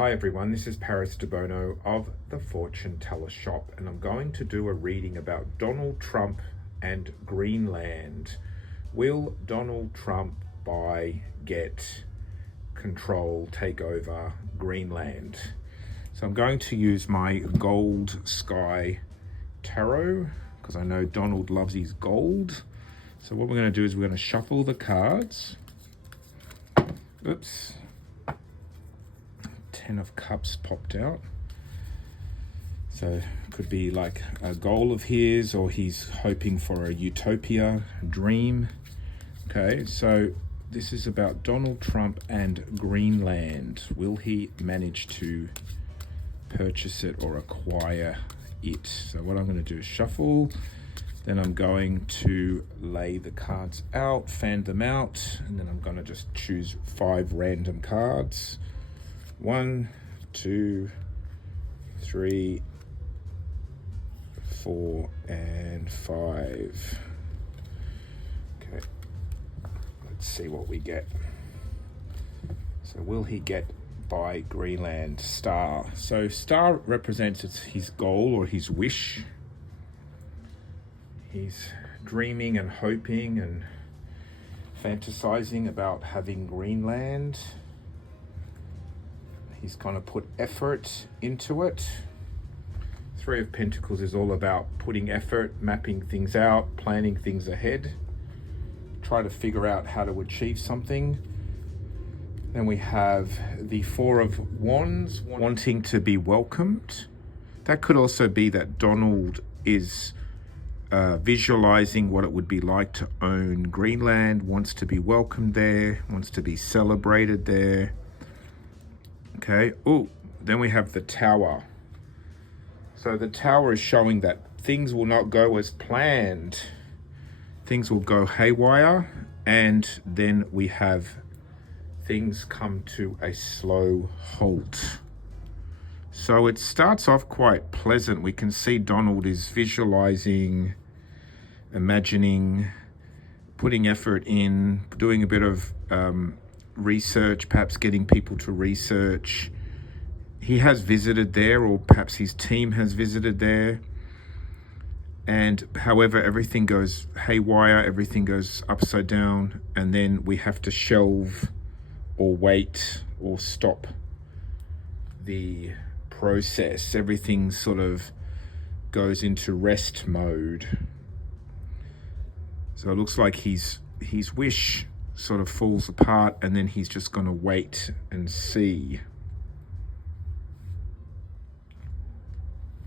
Hi everyone, this is Paris Debono of the Fortune Teller Shop, and I'm going to do a reading about Donald Trump and Greenland. Will Donald Trump buy, get, control, take over Greenland? So I'm going to use my Gold Sky Tarot because I know Donald loves his gold. So what we're going to do is we're going to shuffle the cards. Oops. 10 of Cups popped out. So it could be like a goal of his, or he's hoping for a utopia, a dream. Okay, so this is about Donald Trump and Greenland. Will he manage to purchase it or acquire it? So what I'm going to do is shuffle, then I'm going to lay the cards out, fan them out, and then I'm going to just choose 5 random cards. 1, 2, 3, 4, and 5. Okay, let's see what we get. So will he get by Greenland? Star. So star represents his goal or his wish. He's dreaming and hoping and fantasizing about having Greenland. He's going to put effort into it. 3 of Pentacles is all about putting effort, mapping things out, planning things ahead, try to figure out how to achieve something. Then we have the 4 of Wands, wanting to be welcomed. That could also be that Donald is visualizing what it would be like to own Greenland, wants to be welcomed there, wants to be celebrated there. Okay, then we have the Tower. So the Tower is showing that things will not go as planned. Things will go haywire, and then we have things come to a slow halt. So it starts off quite pleasant. We can see Donald is visualizing, imagining, putting effort in, doing a bit of research, perhaps getting people to research. He has visited there, or perhaps his team has visited there. And however, everything goes haywire, everything goes upside down, and then we have to shelve or wait or stop the process. Everything sort of goes into rest mode. So it looks like his wish sort of falls apart, and then he's just going to wait and see.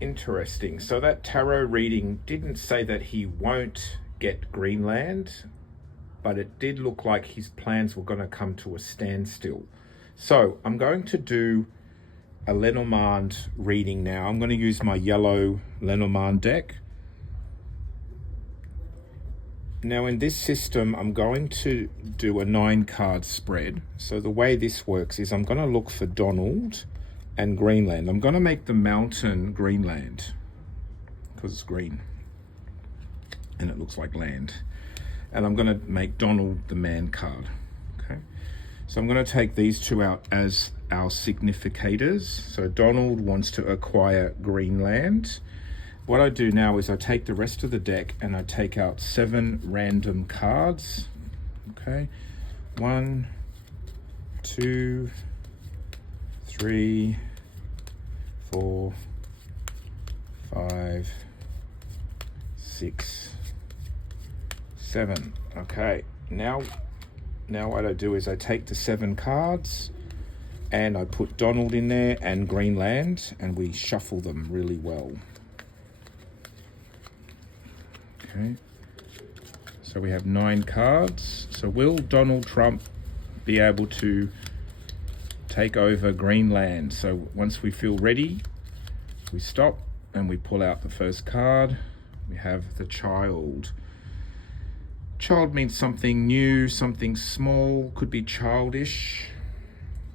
Interesting. So that tarot reading didn't say that he won't get Greenland, but it did look like his plans were going to come to a standstill. So I'm going to do a Lenormand reading now. I'm going to use my yellow Lenormand deck. Now in this system, I'm going to do a 9-card spread. So the way this works is I'm going to look for Donald and Greenland. I'm going to make the mountain Greenland because it's green and it looks like land. And I'm going to make Donald the man card. Okay. So I'm going to take these 2 out as our significators. So Donald wants to acquire Greenland. What I do now is I take the rest of the deck and I take out 7 random cards. Okay, 1, 2, 3, 4, 5, 6, 7. Okay, now what I do is I take the 7 cards and I put Donald in there and Greenland, and we shuffle them really well. Okay, so we have 9 cards. So will Donald Trump be able to take over Greenland? So once we feel ready, we stop and we pull out the first card. We have the Child. Child means something new, something small, could be childish.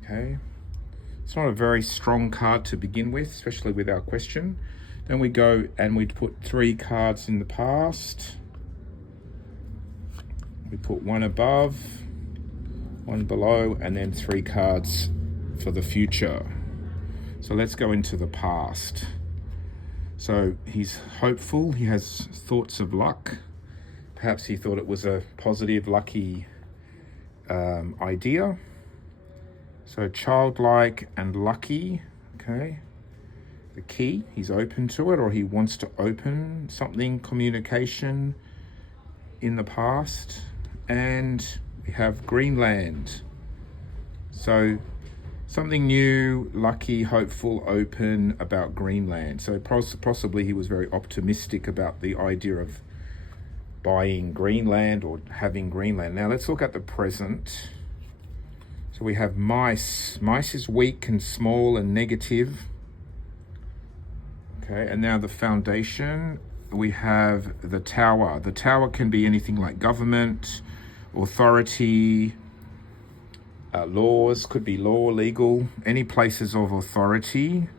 Okay, it's not a very strong card to begin with, especially with our question. Then we go and we put 3 cards in the past. We put 1 above, 1 below, and then 3 cards for the future. So let's go into the past. So he's hopeful, he has thoughts of luck. Perhaps he thought it was a positive, lucky idea. So childlike and lucky, okay. The key, he's open to it, or he wants to open something, communication in the past. And we have Greenland. So something new, lucky, hopeful, open about Greenland. So possibly he was very optimistic about the idea of buying Greenland or having Greenland. Now let's look at the present. So we have mice. Mice is weak and small and negative. Okay, and now the foundation, we have the tower. The tower can be anything like government, authority, laws, could be law, legal, any places of authority.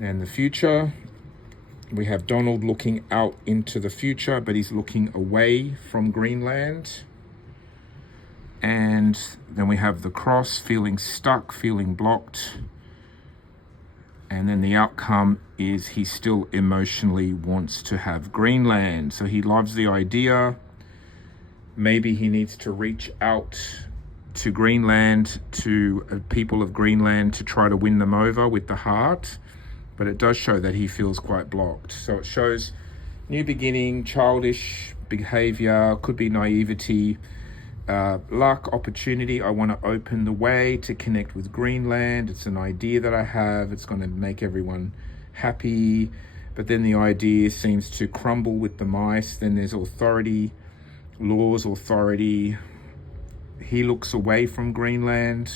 And the future, we have Donald looking out into the future, but he's looking away from Greenland. And then we have the cross, feeling stuck, feeling blocked. And then the outcome is he still emotionally wants to have Greenland. So he loves the idea. Maybe he needs to reach out to Greenland, to people of Greenland, to try to win them over with the heart. But it does show that he feels quite blocked. So it shows new beginning, childish behavior, could be naivety, luck, opportunity. I want to open the way to connect with Greenland. It's an idea that I have. It's going to make everyone happy. But then the idea seems to crumble with the mice. Then there's authority, laws, authority. He looks away from Greenland.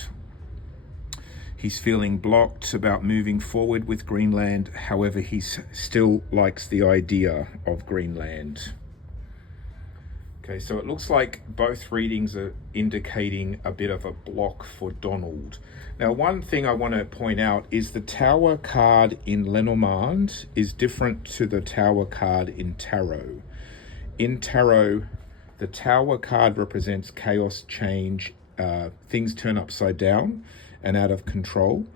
He's feeling blocked about moving forward with Greenland. However, he still likes the idea of Greenland. Okay, so it looks like both readings are indicating a bit of a block for Donald. Now, one thing I want to point out is the Tower card in Lenormand is different to the Tower card in Tarot. In Tarot, the Tower card represents chaos, change, things turn upside down and out of control,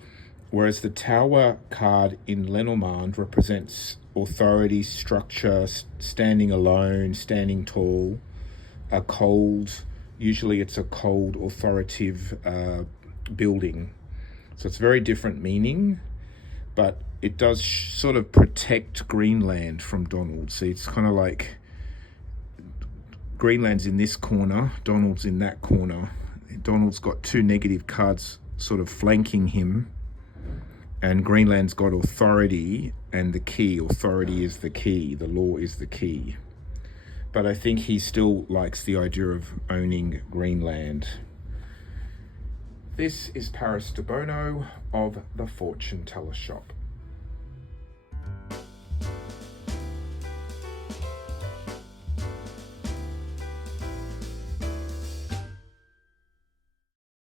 whereas the Tower card in Lenormand represents authority, structure, standing alone, standing tall, a cold, usually it's a cold, authoritative building. So it's very different meaning, but it does sort of protect Greenland from Donald. See, it's kind of like Greenland's in this corner, Donald's in that corner. Donald's got two negative cards sort of flanking him, and Greenland's got authority and the key. Authority is the key, the law is the key. But I think he still likes the idea of owning Greenland. This is Paris Debono of the Fortune Teller Shop.